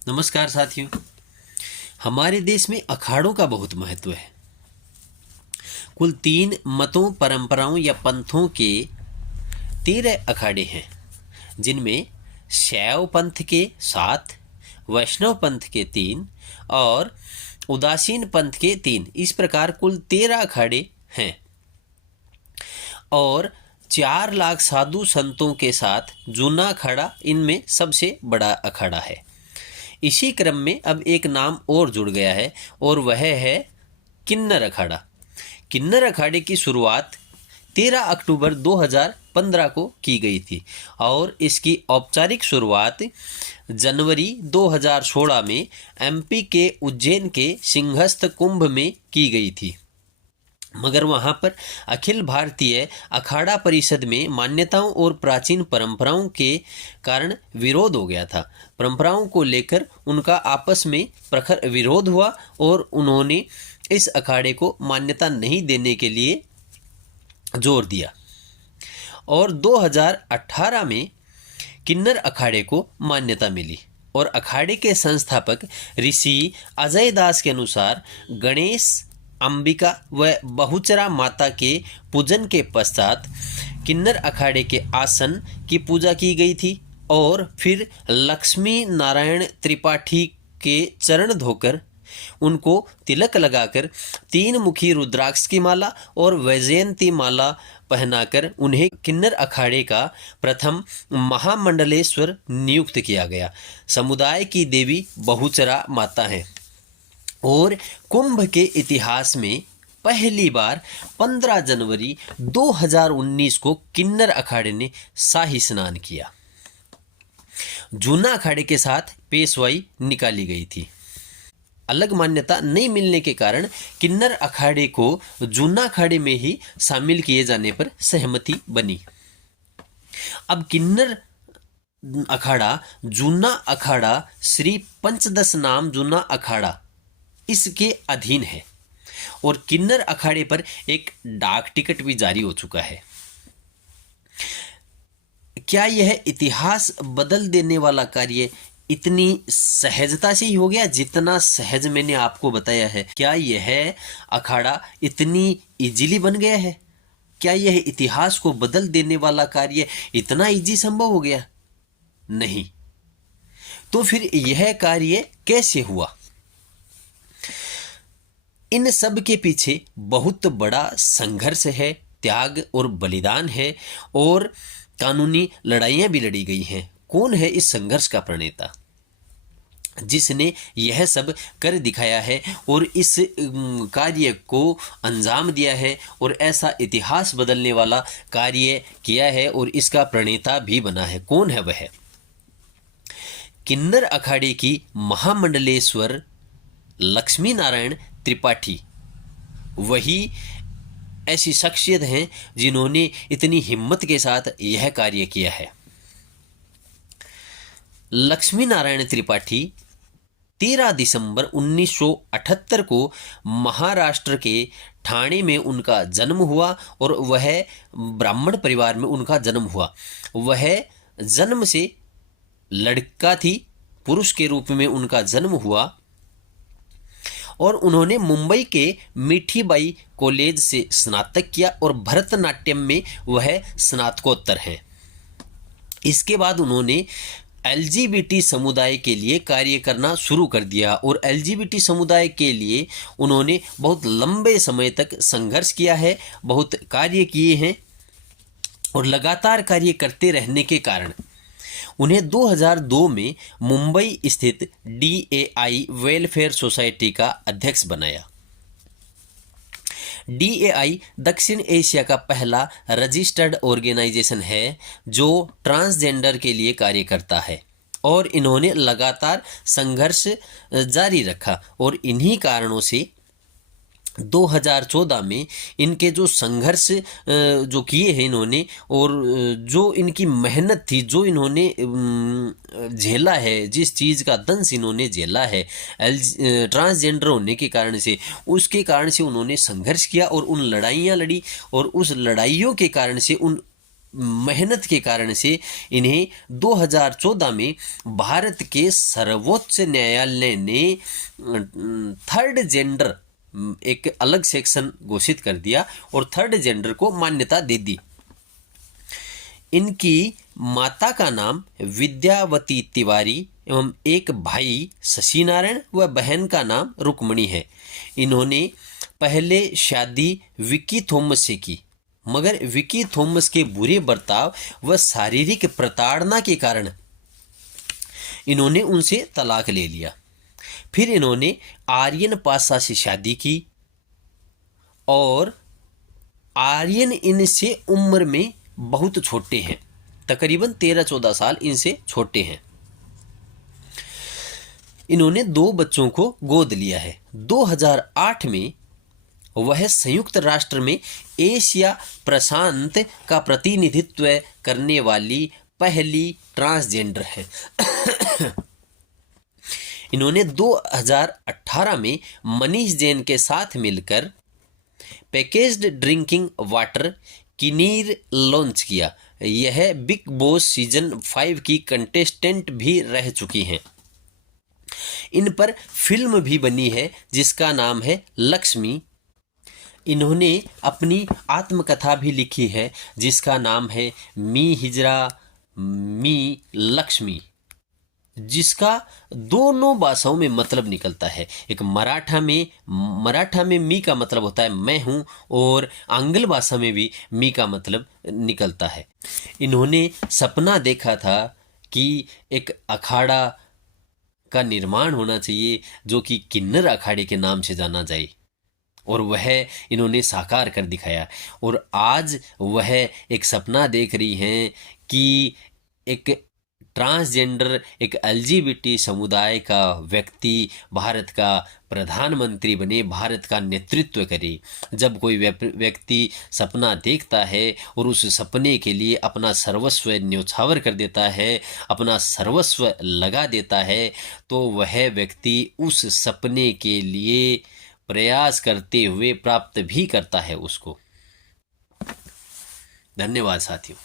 नमस्कार साथियों। हमारे देश में अखाड़ों का बहुत महत्व है। कुल 3 मतों, परंपराओं या पंथों के 13 अखाड़े हैं, जिनमें शैव पंथ के 7, वैष्णव पंथ के 3 और उदासीन पंथ के 3। इस प्रकार कुल 13 अखाड़े हैं और 4 लाख साधु संतों के साथ जूना अखाड़ा इनमें सबसे बड़ा अखाड़ा है। इसी क्रम में अब एक नाम और जुड़ गया है और वह है किन्नर अखाड़ा। किन्नर अखाड़े की शुरुआत 13 अक्टूबर 2015 को की गई थी और इसकी औपचारिक शुरुआत जनवरी 2016 में एमपी के उज्जैन के सिंहस्थ कुंभ में की गई थी, मगर वहां पर अखिल भारतीय अखाड़ा परिषद में मान्यताओं और प्राचीन परंपराओं के कारण विरोध हो गया था। परंपराओं को लेकर उनका आपस में प्रखर विरोध हुआ और उन्होंने इस अखाड़े को मान्यता नहीं देने के लिए जोर दिया और 2018 में किन्नर अखाड़े को मान्यता मिली और अखाड़े के संस्थापक ऋषि अजय दास के अनुसार गणेश, अंबिका व बहुचरा माता के पूजन के पश्चात किन्नर अखाड़े के आसन की पूजा की गई थी और फिर लक्ष्मी नारायण त्रिपाठी के चरण धोकर उनको तिलक लगाकर 3 मुखी रुद्राक्ष की माला और वैजयंती माला पहनाकर उन्हें किन्नर अखाड़े का प्रथम महामंडलेश्वर नियुक्त किया गया। समुदाय की देवी बहुचरा माता है और कुंभ के इतिहास में पहली बार 15 जनवरी 2019 को किन्नर अखाड़े ने शाही स्नान किया। जूना अखाड़े के साथ पेशवाई निकाली गई थी। अलग मान्यता नहीं मिलने के कारण किन्नर अखाड़े को जूना अखाड़े में ही शामिल किए जाने पर सहमति बनी। अब किन्नर अखाड़ा, जूना अखाड़ा श्री पंचदश नाम जूना अखाड़ा इसके अधीन है और किन्नर अखाड़े पर एक डाक टिकट भी जारी हो चुका है। क्या यह इतिहास बदल देने वाला कार्य इतनी सहजता से ही हो गया जितना सहज मैंने आपको बताया है? क्या यह अखाड़ा इतनी इजीली बन गया है? क्या यह इतिहास को बदल देने वाला कार्य इतना इजी संभव हो गया? नहीं। तो फिर यह कार्य कैसे हुआ? इन सब के पीछे बहुत बड़ा संघर्ष है, त्याग और बलिदान है और कानूनी लड़ाइयां भी लड़ी गई हैं। कौन है इस संघर्ष का प्रणेता जिसने यह सब कर दिखाया है और इस कार्य को अंजाम दिया है और ऐसा इतिहास बदलने वाला कार्य किया है और इसका प्रणेता भी बना है? कौन है वह? किन्नर अखाड़े की महामंडलेश्वर लक्ष्मी नारायण त्रिपाठी वही ऐसी शख्सियत हैं जिन्होंने इतनी हिम्मत के साथ यह कार्य किया है। लक्ष्मी नारायण त्रिपाठी 13 दिसंबर 1978 को महाराष्ट्र के ठाणे में उनका जन्म हुआ और वह ब्राह्मण परिवार में उनका जन्म हुआ। वह जन्म से लड़का थी, पुरुष के रूप में उनका जन्म हुआ और उन्होंने मुंबई के मीठीबाई कॉलेज से स्नातक किया और भरतनाट्यम में वह स्नातकोत्तर हैं। इसके बाद उन्होंने एलजीबीटी समुदाय के लिए कार्य करना शुरू कर दिया और एलजीबीटी समुदाय के लिए उन्होंने बहुत लंबे समय तक संघर्ष किया है, बहुत कार्य किए हैं और लगातार कार्य करते रहने के कारण उन्हें 2002 में मुंबई स्थित DAI वेलफेयर सोसाइटी का अध्यक्ष बनाया। DAI दक्षिण एशिया का पहला रजिस्टर्ड ऑर्गेनाइजेशन है जो ट्रांसजेंडर के लिए कार्य करता है और इन्होंने लगातार संघर्ष जारी रखा और इन्हीं कारणों से 2014 में इनके जो संघर्ष जो किए हैं इन्होंने और जो इनकी मेहनत थी, जो इन्होंने झेला है, जिस चीज़ का दंश इन्होंने झेला है ट्रांसजेंडर होने के कारण से, उसके कारण से उन्होंने संघर्ष किया और उन लड़ाइयाँ लड़ी और उस लड़ाइयों के कारण से मेहनत के कारण से इन्हें 2014 में भारत के सर्वोच्च न्यायालय ने थर्ड जेंडर एक अलग सेक्शन घोषित कर दिया और थर्ड जेंडर को मान्यता दे दी। इनकी माता का नाम विद्यावती तिवारी एवं एक भाई शशि नारायण व बहन का नाम रुक्मणी है। इन्होंने पहले शादी विकी थॉमस से की, मगर विकी थॉमस के बुरे बर्ताव व शारीरिक प्रताड़ना के कारण इन्होंने उनसे तलाक ले लिया। फिर इन्होंने आर्यन पासा से शादी की और आर्यन इनसे उम्र में बहुत छोटे हैं, तकरीबन 13-14 साल इनसे छोटे हैं। इन्होंने 2 बच्चों को गोद लिया है। 2008 में वह संयुक्त राष्ट्र में एशिया प्रशांत का प्रतिनिधित्व करने वाली पहली ट्रांसजेंडर है। इन्होंने 2018 में मनीष जैन के साथ मिलकर पैकेज्ड ड्रिंकिंग वाटर किनीर लॉन्च किया। यह बिग बॉस सीजन 5 की कंटेस्टेंट भी रह चुकी हैं। इन पर फिल्म भी बनी है जिसका नाम है लक्ष्मी। इन्होंने अपनी आत्मकथा भी लिखी है जिसका नाम है मी हिजरा मी लक्ष्मी, जिसका दोनों भाषाओं में मतलब निकलता है। एक मराठा में मी का मतलब होता है मैं हूँ, और आंग्ल भाषा में भी मी का मतलब निकलता है। इन्होंने सपना देखा था कि एक अखाड़ा का निर्माण होना चाहिए जो कि किन्नर अखाड़े के नाम से जाना जाए, और वह इन्होंने साकार कर दिखाया। और आज वह एक सपना देख रही हैं कि एक ट्रांसजेंडर, एक एलजीबीटी समुदाय का व्यक्ति भारत का प्रधानमंत्री बने, भारत का नेतृत्व करे। जब कोई व्यक्ति सपना देखता है और उस सपने के लिए अपना सर्वस्व न्योछावर कर देता है, अपना सर्वस्व लगा देता है, तो वह व्यक्ति उस सपने के लिए प्रयास करते हुए प्राप्त भी करता है उसको। धन्यवाद साथियों।